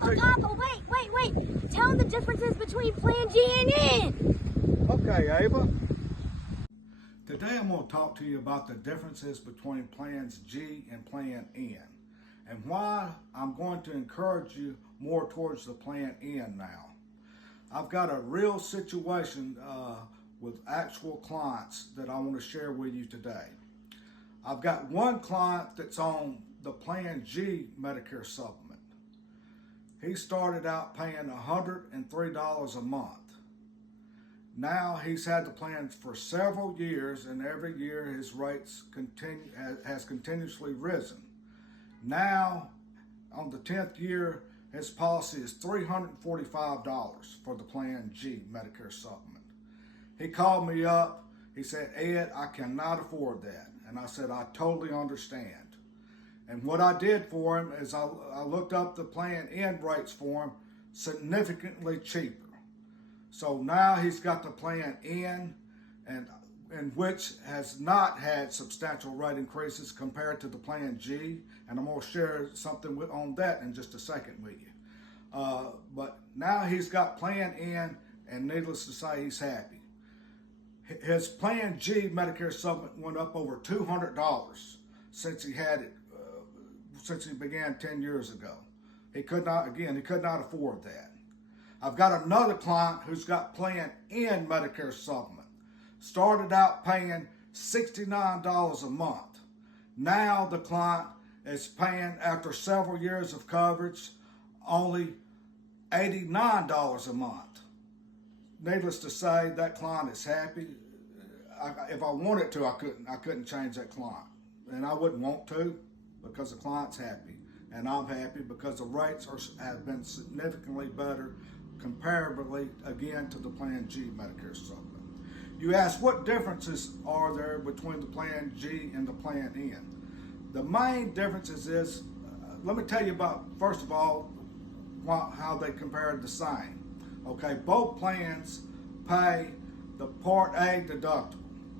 Taco, wait. Tell them the differences between Plan G and N. Okay, Ava. Today I'm going to talk to you about the differences between Plans G and Plan N and why I'm going to encourage you more towards the Plan N now. I've got a real situation with actual clients that I want to share with you today. I've got one client that's on the Plan G Medicare supplement. He started out paying $103 a month. Now he's had the plan for several years, and every year his rates has continuously risen. Now, on the 10th year, his policy is $345 for the Plan G Medicare supplement. He called me up. He said, "Ed, I cannot afford that." And I said, "I totally understand." And what I did for him is I looked up the Plan N rates for him, significantly cheaper. So now he's got the Plan N, and which has not had substantial rate increases compared to the Plan G. And I'm going to share something on that in just a second with you. But now he's got Plan N, and needless to say, he's happy. His Plan G Medicare supplement went up over $200 since he had it, since he began 10 years ago. He could not afford that. I've got another client who's got Plan N Medicare supplement. Started out paying $69 a month. Now the client is paying, after several years of coverage, only $89 a month. Needless to say, that client is happy. If I wanted to, I couldn't change that client. And I wouldn't want to, because the client's happy. And I'm happy because the rates have been significantly better comparably, again, to the Plan G Medicare supplement. You ask, what differences are there between the Plan G and the Plan N? The main differences is, let me tell you about, first of all, how they compare the same. Okay, both plans pay the Part A deductible.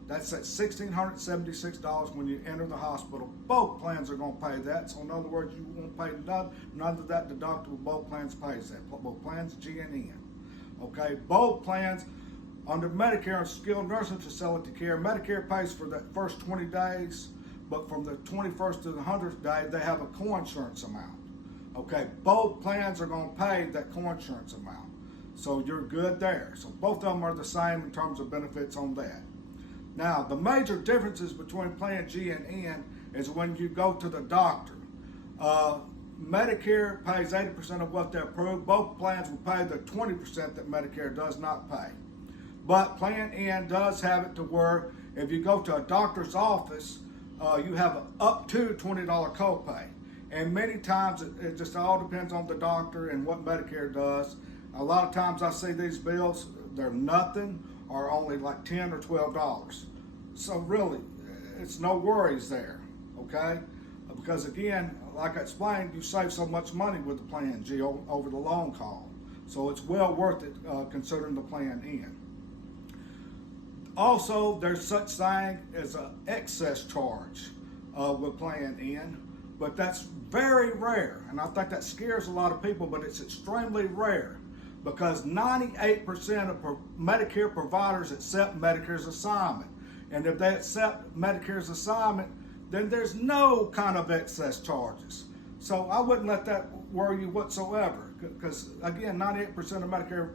That's at $1,676 when you enter the hospital. Both plans are going to pay that. So in other words, you won't pay none of that deductible. Both plans pays that. Both plans G and N. Okay, both plans under Medicare and skilled nursing facility care, Medicare pays for that first 20 days, but from the 21st to the 100th day, they have a co-insurance amount. Okay, both plans are going to pay that co-insurance amount. So you're good there. So both of them are the same in terms of benefits on that. Now, the major differences between Plan G and N is when you go to the doctor. Medicare pays 80% of what they approve. Both plans will pay the 20% that Medicare does not pay. But Plan N does have it to where if you go to a doctor's office, you have an up to $20 copay. And many times it just all depends on the doctor and what Medicare does. A lot of times I see these bills, they're nothing or only like $10 or $12. So really, it's no worries there, okay? Because again, like I explained, you save so much money with the Plan G over the long haul. So it's well worth it considering the Plan N. Also, there's such thing as an excess charge with Plan N, but that's very rare. And I think that scares a lot of people, but it's extremely rare because 98% of Medicare providers accept Medicare's assignment. And if they accept Medicare's assignment, then there's no kind of excess charges. So I wouldn't let that worry you whatsoever, because again, 98% of Medicare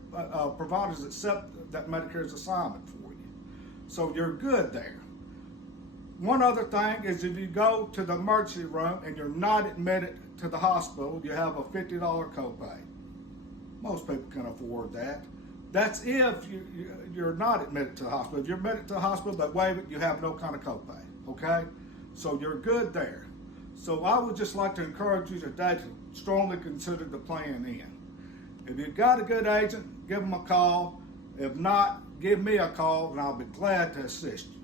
providers accept that Medicare's assignment for you. So you're good there. One other thing is if you go to the emergency room and you're not admitted to the hospital, you have a $50 copay. Most people can afford that. That's if you're not admitted to the hospital. If you're admitted to the hospital, they waive it, you have no kind of copay, okay? So you're good there. So I would just like to encourage you today to strongly consider the Plan N. If you've got a good agent, give them a call. If not, give me a call and I'll be glad to assist you.